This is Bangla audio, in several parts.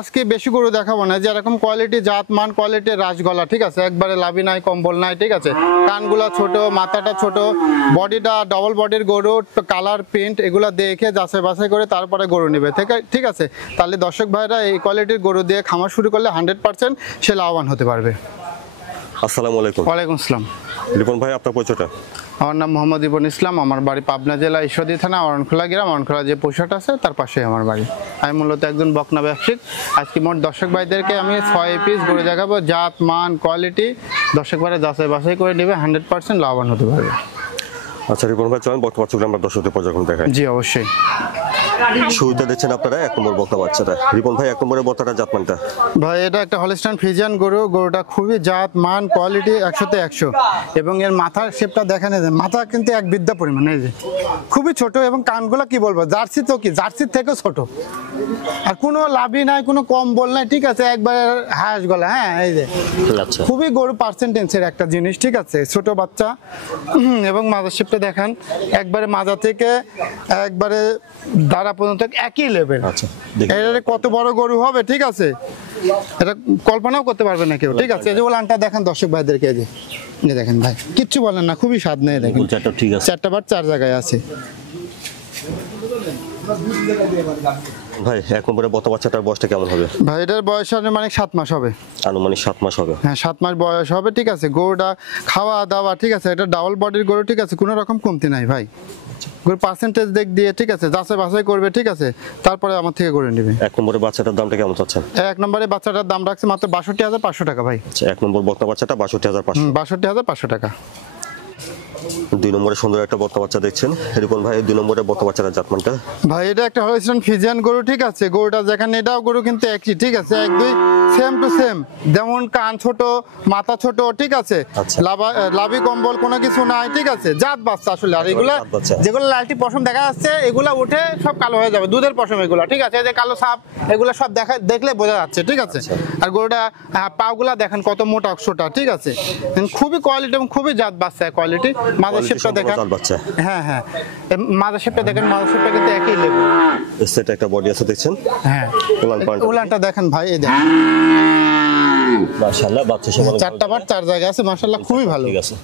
আজকে বেশি গরু দেখাবো না, যেরকম কোয়ালিটি জাত মান কোয়ালিটি রাসগলা, ঠিক আছে, একবারে লাভি নাই কম্বল নাই, ঠিক আছে, কানগুলা ছোট, মাথাটা ছোট, বডিটা ডবল বডির গরু, কালার প্রিন্ট এগুলা দেখে যাচাই বাছাই করে তারপরে গরু নেবে, ঠিক আছে। তাহলে দর্শক ভাইরা এই কোয়ালিটির গরু দিয়ে খামার শুরু করলে 100% সে লাভবান হতে পারবে। আসসালামু আলাইকুম। ওয়ালাইকুম আসসালাম। রিপন ভাই, আপনার পরিচয়টা? আমার নাম মোহাম্মদ রিপন ইসলাম, আমার বাড়ি পাবনা জেলা ঈশ্বরদী থানা অরণখোলা গ্রাম, অরণখোলা যে পোশাক আছে তার পাশেই আমার বাড়ি। আমি মূলত একজন বকনা ব্যবসায়িক। আজকে মোট দর্শক ভাইদেরকে আমি 6 পিস গরু দেখাবো, জাত মান কোয়ালিটি দর্শক ভাইরা যাচাই বাছাই করে নেবে, 100% লাভবান হতে পারবে। আচ্ছা রিপন ভাই, চলেন বক্তা বাচ্চাগুলো আমরা দর্শকদের পর্যবেক্ষণ দেখাই। জি অবশ্যই। শুরুতে দেখছেন আপনারা 1 নম্বর বক্তা বাচ্চাটা। রিপন ভাই, 1 নম্বরের বক্তাটা জাতমানটা? ভাই এটা একটা হলস্টাইন ফ্রিজিয়ান গরু, গরুটা খুবই জাত মান কোয়ালিটি 100তে 100, এবং এর মাথার শেপটা দেখেন, মাথা কিন্তু এক বিদ্যা পরিমাণ, এই যে খুবই ছোট, এবং কানগুলো কি বলবো, জার্সি তো কি জার্সির থেকেও ছোট, আর কোনো লাভই নাই, কোনো কম্বল নাই, ঠিক আছে, একবারে হাঁস গলা। হ্যাঁ এই যে খুবই গরু পার্সেন্টেন্সের একটা জিনিস, ঠিক আছে, ছোট বাচ্চা, এবং মাথার শেপটা দেখেন একবারে মাজা থেকে একবারে দাঁড়া পর্যন্ত একই লেভেল। আচ্ছা, এটা কত বড় গরু হবে, ঠিক আছে, এটা কল্পনাও করতে পারবে না কেউ, ঠিক আছে। এই যে ওলানটা দেখেন দর্শক ভাইদেরকে, এই যে দেখেন ভাই, কিচ্ছু বলেন না, খুবই স্বাদ নেই, দেখেন ঠিক আছে, 4টা বার 4 জায়গায় আছে। ভাই 1 নম্বরের বক্তা বাচ্চাটার বয়সটা কেমন হবে? ভাই এটার বয়স আনুমানিক 7 মাস হবে। আনুমানিক 7 মাস হবে? হ্যাঁ 7 মাস বয়স হবে, ঠিক আছে। গরুটা খাওয়া দাওয়া, ঠিক আছে, এটা ডাবল বডির গরু, ঠিক আছে, কোনো রকম কমতি নাই ভাই। গরু পার্সেন্টেজ দেখ দিয়ে, ঠিক আছে, যাচাই বাছাই করবে, ঠিক আছে, তারপরে আমার থেকে করে নেবে। 1 নম্বরের বাচ্চাটার দামটা কেমন চাচ্ছেন? 1 নম্বরে বাচ্চাটার দাম রাখছে মাত্র 62,500 টাকা ভাই। আচ্ছা, 1 নম্বর বক্তা বাচ্চাটা 62,500? 62,500 টাকা। 2 নম্বরে সুন্দর একটা বক্তা বাচ্চা দেখছেন। রিপন ভাই, 2 নম্বরের বক্তা বাচ্চাটার জাতমানটা? ভাই এটা একটা হলস্টাইন ফ্রিজিয়ান গরু, ঠিক আছে, গরুটা যেখানে এটাও গরু কিন্তু একই, ঠিক আছে, এক দুই সেম টু সেম, যেমন কান ছোট, মাথা ছোট, ঠিক আছে, লাভি কম্বল কোনো কিছু নাই, ঠিক আছে, জাত বাচ্চা আসলে। আর এগুলা যেগুলো লালটি পশম দেখা যাচ্ছে, এগুলা উঠে সব কালো হয়ে যাবে, দুধের পশম এগুলা, ঠিক আছে, এই যে কালো সাপ এগুলো সব দেখলে বোঝা যাচ্ছে, ঠিক আছে। আর গরুটা পাগুলা দেখেন কত মোটা অংশটা, ঠিক আছে, খুবই কোয়ালিটি এবং খুবই জাত বাচ্চা কোয়ালিটি। মাদার শেপটা দেখেন, হ্যাঁ হ্যাঁ, মাদার শেপটা দেখেন, মাদার শেপটা কিন্তু একই লেভেল। সেটা একটা বডি আছে দেখছেন, হ্যাঁ, উলানটা দেখেন ভাই, এই দেখেন মাশাআল্লাহ, বাচ্চা সব 4টা বার 4 জায়গা আছে, মাশাআল্লাহ খুবই ভালো, ঠিক আছে।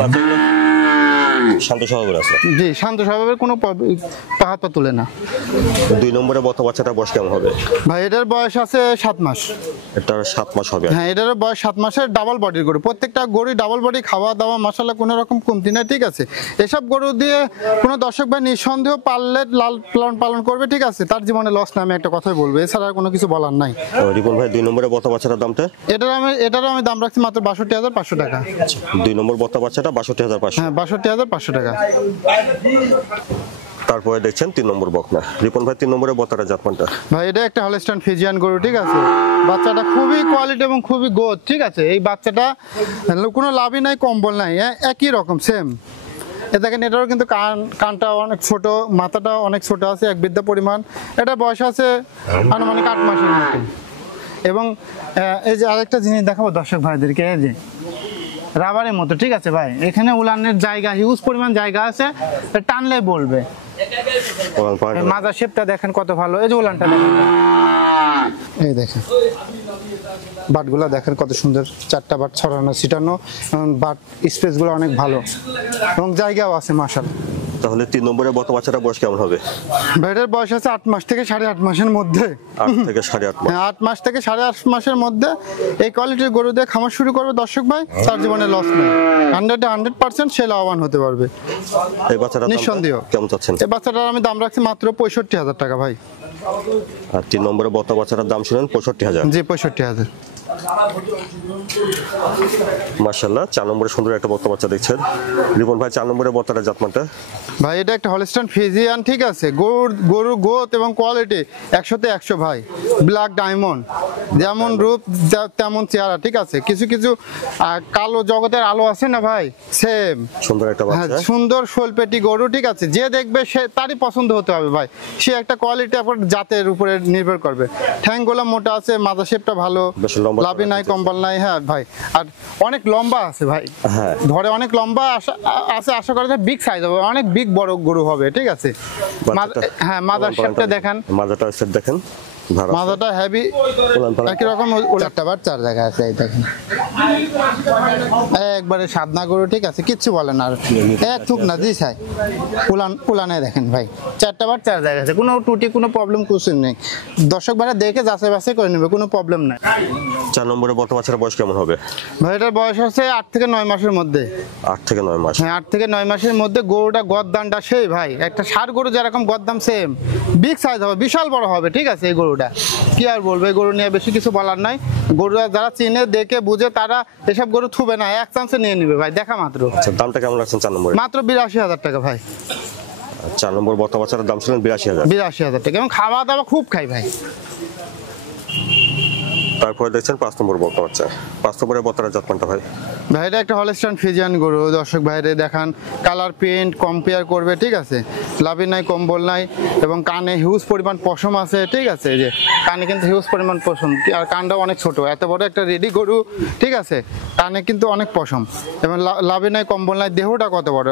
বাচ্চাগুলো শান্ত স্বভাবের আছে? জি, শান্ত স্বভাবের, কোনো পাহাড় পা তুলে না। 2 নম্বরে বক্তা বাচ্চাটা বয়স কেমন হবে? ভাই এটার বয়স আছে 7 মাস। এটার 7 মাস হবে? হ্যাঁ এটার বয়স 7 মাসের, ডাবল বডির গরু, প্রত্যেকটা গরু ডাবল বডি, খাওয়া দাওয়া মাশাআল্লাহ কোনো রকম কমতি নাই, ঠিক আছে। এসব গরু দিয়ে কোনো দর্শক ভাই নিঃসন্দেহ পাললে লাল পালন করবে, ঠিক আছে, তার জীবনে লস না, আমি একটা কথাই বলবো, এছাড়া আর কোনো কিছু বলার নাই। রিপন ভাই, 2 নম্বরে বক্তা বাচ্চাটার দামটা? এটারও আমি দাম রাখছি মাত্র 62,500 টাকা। 2 নম্বর বক্তা বাচ্চাটা 62,500? হ্যাঁ 62,500 টাকা। তারপরে দেখছেন 3 নম্বর বকনা। রিপন ভাই, 3 নম্বরের বক্তাটা জাতমানটা? ভাই এটা একটা হলস্টাইন ফ্রিজিয়ান গরু, ঠিক আছে, বাচ্চাটা খুবই কোয়ালিটি এবং খুবই গোদ, ঠিক আছে। এই বাচ্চাটা কোনো লাভই নাই কম্বল নাই, একই রকম সেম। এ দেখেন এটারও কিন্তু কানটা অনেক ছোট, মাথাটা অনেক ছোট আছে, এক বিদ্যা পরিমাণ। এটা বয়স আছে আনুমানিক 8 মাসের মতো। এবং এই যে আরেকটা জিনিস দেখাবো দর্শক ভাইদেরকে, এই যে রাবারের মতো, ঠিক আছে ভাই, এখানে উলানের জায়গা হিউজ পরিমাণ জায়গা আছে, টানলে বলবে। মাজার শেপটা দেখেন কত ভালো, এই যে উলানটা দেখেন, এই দেখেন বাটগুলা দেখেন কত সুন্দর, 4টা বাট ছড়ানো ছিটানো, বাট স্পেসগুলো অনেক ভালো এবং জায়গাও আছে মাশাআল্লাহ। তাহলে 3 নম্বরের বক্তা বাচ্চাটা বয়স কেমন হবে? ভাইটার বয়স আছে 8 মাস থেকে 8.5 মাসের মধ্যে। 8 থেকে 8.5 মাস? 8 মাস থেকে 8.5 মাসের মধ্যে এই কোয়ালিটির গরু দিয়ে খামার শুরু করবে দর্শক ভাই, তার জীবনে লস নেই, 100% সে লাভবান হতে পারবে। এই বাচ্চাটার নিঃসন্দেহ কেমন চাচ্ছেন? এই বাচ্চাটার আমি দাম রাখছি মাত্র 65,000 টাকা ভাই। আর 3 নম্বরের বক্তা বাচ্চাটার দাম শুনেন 65,000? জি 65,000। মাশাআল্লাহ, 4 নম্বরে সুন্দর একটা বক্তা বাচ্চা দেখছেন। রিপন ভাই, 4 নম্বরের বক্তাটা জাতমানটা? ভাই এটা একটা হলস্টাইন ফ্রিজিয়ান, ঠিক আছে, গরুর গোত এবং কোয়ালিটি 100তে 100 ভাই, ব্ল্যাক ডায়মন্ড, যেমন রূপ তেমন চেহারা, ঠিক আছে। কিছু কিছু কালো জগতের আলো আছে না ভাই, সেম সুন্দর একটা বাচ্চা, সুন্দর শোলপেটি গরু, ঠিক আছে, যে দেখবে সে তারই পছন্দ হতে হবে ভাই, সে একটা কোয়ালিটি আপনার জাতের উপরে নির্ভর করবে। ঠ্যাংগুলো মোটা আছে, মাথা শেপটা ভালো, লাভি নাই কম্বল নাই, হ্যাঁ ভাই, আর অনেক লম্বা আছে ভাই, ধরে অনেক লম্বা আছে, আশা করা যায় বিগ সাইজ হবে, অনেক বিগ বড় গরু হবে, ঠিক আছে। হ্যাঁ মাদার শেপটা দেখেন, মাদারটা সেট দেখেন, ভাড়া মাথাটা হেভি একই রকম চারটা বার চার জায়গায় আছে এই দেখেন একবারে সাদনা গরু ঠিক আছে কিচ্ছু বলেন আর এক থুক না জি সাই উলানে দেখেন ভাই চারটা বার চার জায়গায় আছে কোনো টুটি কোনো প্রবলেম কিছু নেই দর্শক ভাড়া দেখে যাচাই বাছাই করে নেবে কোনো প্রবলেম নাই 4 নম্বরে বর্তমান বাচ্চার বয়স কেমন হবে? ভাই এটার বয়স হচ্ছে 8 থেকে 9 মাসের মধ্যে 8 থেকে 9 মাস। হ্যাঁ 8 থেকে 9 মাসের মধ্যে গরুটা গদ্দানটা সেই ভাই একটা ষাঁড় গরু যেরকম গদ্দাম সেম বিগ সাইজ হবে বিশাল বড় হবে ঠিক আছে এই গরুটা কি আর বলবো এই গরু নিয়ে বেশি কিছু বলার নাই গরুরা যারা চিনে দেখে বুঝে তারা এসব গরু থুবে না এক চান্সে নিয়ে নিবে ভাই দেখা মাত্র। আচ্ছা দামটা কেমন রাখছেন 4 নম্বরে? মাত্র 82,000 টাকা ভাই। 4 নম্বর বর্তমান বাচ্চার দাম ছিলেন 82,000। 82,000 টাকা এবং খাওয়া দাওয়া খুব খাই ভাই। তারপরে দেখছেন 5 নম্বর বর্তমান বাচ্চা 5 নম্বরের বর্তমান জাতমানটা ভাই? ভাই এটা একটা হলস্টাইন ফ্রিজিয়ান গরু দর্শক ভাইরে দেখান কালার প্রিন্ট কম্পেয়ার করবে ঠিক আছে লাভি নাই কম্বল নাই এবং কানে হিউজ পরিমাণ পশম আছে ঠিক আছে এই যে কানে কিন্তু হিউজ পরিমাণ পশম আর কানটাও অনেক ছোট এত বড় একটা রেডি গরু ঠিক আছে কানে কিন্তু অনেক পশম এবং লাভি নাই কম্বল নাই দেহটা কত বড়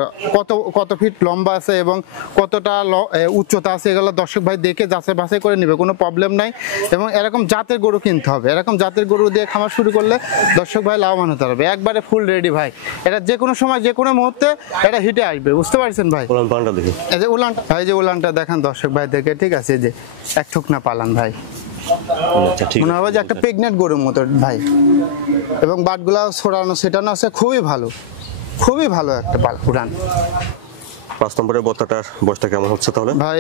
কত ফিট লম্বা আছে এবং কতটা উচ্চতা আছে এগুলো দর্শক ভাই দেখে যাচাই বাছাই করে নেবে কোনো প্রবলেম নাই এবং এরকম জাতের গরু কিনতে হবে এরকম জাতের গরু দিয়ে খামার শুরু করলে দর্শক ভাই লাভবান হতে হবে একবারে ফুল রেডি ভাই এটা যে কোনো সময় যে কোনো মুহূর্তে এটা হিটে আসবে বুঝতে পারছেন ভাই। উলান পালানটা দেখি এই যে উলানটা ভাই যে উলানটা দেখেন দর্শক ভাই দেখে ঠিক আছে যে এক থুক না পালান ভাই আচ্ছা ঠিক মনে হবে যে একটা প্রেগনেন্ট গরুর মতো ভাই এবং বাটগুলা ছড়ানো সেটানো আছে খুবই ভালো একটা উলান। 5 নম্বরের বর্তাটার বয়সটা কেমন হচ্ছে তাহলে? ভাই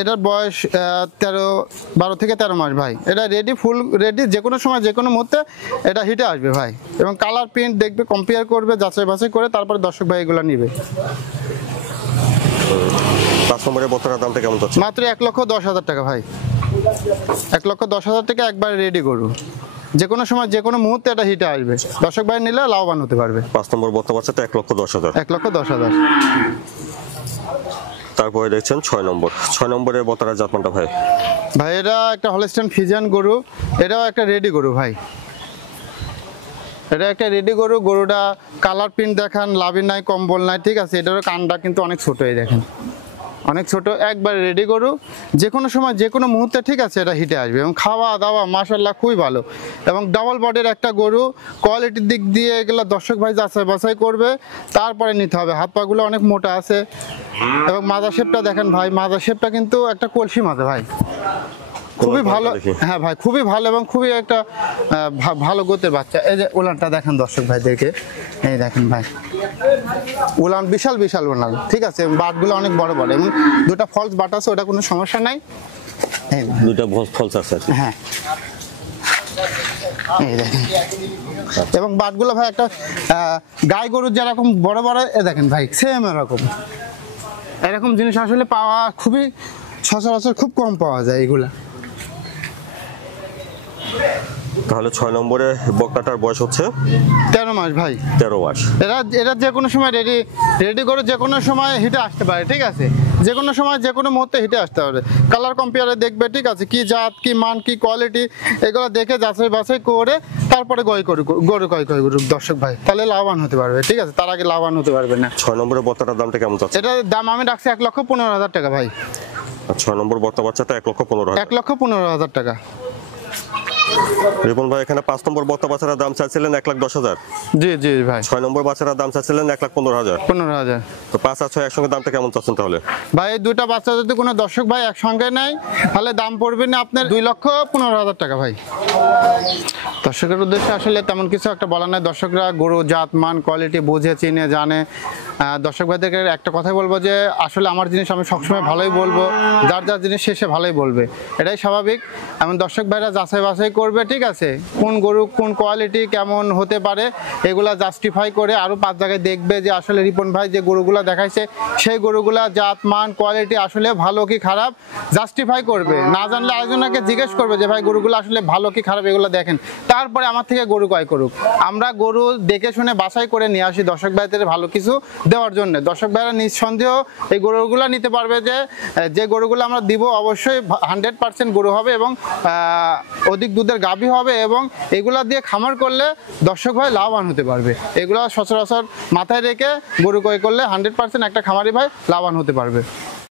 এটার বয়স 12 থেকে 13 মাস ভাই এটা রেডি ফুল রেডি যে কোনো সময় যে কোনো মুহূর্তে এটা হিটে আসবে ভাই এবং কালার প্রিন্ট দেখবে কম্পেয়ার করবে যাচাই বাছাই করে তারপরে দর্শক ভাই এগুলো নিবে। 5 নম্বরের বর্তাটার দামটা কেমন যাচ্ছে? মাত্র 1,10,000 টাকা ভাই 1,10,000 টাকা একবার রেডি গরু যে কোনো সময় যে কোনো মুহূর্তে এটা হিটে আসবে দর্শক ভাই নিলে লাভবান হতে পারবে। 5 নম্বর বর্তা বাচ্চাটা 1,10,000। 1,10,000। তারপরে দেখছেন 6 নম্বরের বর্তার জাতমানটা ভাই? ভাই এটা একটা হলস্টাইন ফ্রিজিয়ান গরু এটাও একটা রেডি গরু ভাই এটা একটা রেডি গরুটা কালার প্রিন্ট দেখান লাভি নাই কম্বল নাই ঠিক আছে এটারও কানটা কিন্তু অনেক ছোট এই দেখেন অনেক ছোট একবার রেডি গরু যে কোনো সময় যে কোনো মুহূর্তে ঠিক আছে এটা হিটে আসবে এবং খাওয়া দাওয়া মাশাআল্লাহ খুবই ভালো এবং ডাবল বডির একটা গরু কোয়ালিটির দিক দিয়ে এগুলো দর্শক ভাই যাচাই বাছাই করবে তারপরে নিতে হবে হাত পাগুলো অনেক মোটা আছে এবং মাজা শেপটা দেখেন ভাই মাজা শেপটা কিন্তু একটা কলসি মাজা ভাই খুবই ভালো হ্যাঁ ভাই খুবই ভালো এবং খুবই একটা ভালো গোতের বাচ্চা এই যে উলানটা দেখেন দর্শক ভাইদেরকে এই দেখেন ভাই উলান বিশাল উলান ঠিক আছে বাটগুলো অনেক বড় এবং দুটো ফলস বাট আছে ওটা কোনো সমস্যা নাই দুটো ফলস আছে হ্যাঁ এই দেখেন এবং বাটগুলো ভাই একটা গাই গরুর যেরকম বড় দেখেন ভাই সেম এরকম জিনিস আসলে পাওয়া খুবই সচরাচর খুব কম পাওয়া যায় এগুলা। তাহলে 6 নম্বরে বকনাটার বয়স হচ্ছে 13 মাস ভাই 13 মাস এটা যে কোনো সময় রেডি করে যে কোনো সময় হিটে আসতে পারে ঠিক আছে যে কোনো সময় যে কোনো মুহূর্তে হিটে আসতে পারে কালার কম্পেয়ারে দেখবে ঠিক আছে কি জাত কি মান কি কোয়ালিটি এগুলো দেখে যাচাই বাছাই করে তারপরে গরু করুক দর্শক ভাই তাহলে লাভবান হতে পারবে ঠিক আছে তার আগে লাভবান হতে পারবে না। 6 নম্বরের বর্তাটার দামটা কেমন যাচ্ছে? এটার দাম আমি রাখছি 1,15,000 টাকা ভাই। 6 নম্বর বর্তা বাচ্চাটা 1,15,000। 1,15,000 টাকা। রিপন ভাই এখানে 5 নম্বর বর্তা বাচ্চার দাম চাইছিলেন 1,10,000। জি ভাই। 6 নম্বর বাচ্চার দাম চাইছিলেন 1,15,000। 15,000 তো 5 আর 6 একসঙ্গে দামটা কেমন চাচ্ছেন তাহলে? ভাই এই দুইটা বাচ্চা যদি কোনো দর্শক ভাই একসঙ্গে নেয় তাহলে দাম পড়বে না আপনার 2,15,000 টাকা ভাই। দর্শকের উদ্দেশ্যে আসলে তেমন কিছু একটা বলা নাই দর্শকরা গরু জাত মান কোয়ালিটি বুঝে চিনে জানে দর্শক ভাইদেরকে একটা কথাই বলবো যে আসলে আমার জিনিস আমি সবসময় ভালোই বলবো যার জিনিস শেষে ভালোই বলবে এটাই স্বাভাবিক এমন দর্শক ভাইরা যাচাই বাছাই করবে ঠিক আছে কোন গরু কোন কোয়ালিটি কেমন হতে পারে এগুলা জাস্টিফাই করে আরও 5 জায়গায় দেখবে যে আসলে রিপন ভাই যে গরুগুলা দেখাইছে সেই গরুগুলা জাত মান কোয়ালিটি আসলে ভালো কি খারাপ জাস্টিফাই করবে না জানলে আরেকজনকে জিজ্ঞেস করবে যে ভাই গরুগুলো আসলে ভালো কি খারাপ এগুলো দেখেন তারপরে আমার থেকে গরু ক্রয় করুক আমরা গরু দেখে শুনে বাছাই করে নিয়ে আসি দর্শক ভাইদের ভালো কিছু দেওয়ার জন্য দর্শক ভাইরা নিঃসন্দেহ এই গরুগুলো নিতে পারবে যে গরুগুলো আমরা দিব অবশ্যই 100% গরু হবে এবং অধিক দুধের গাভী হবে এবং এগুলা দিয়ে খামার করলে দর্শক ভাই লাভবান হতে পারবে এগুলো সচরাচর মাথায় রেখে গরু ক্রয় করলে 100% একটা খামারি ভাই লাভবান হতে পারবে।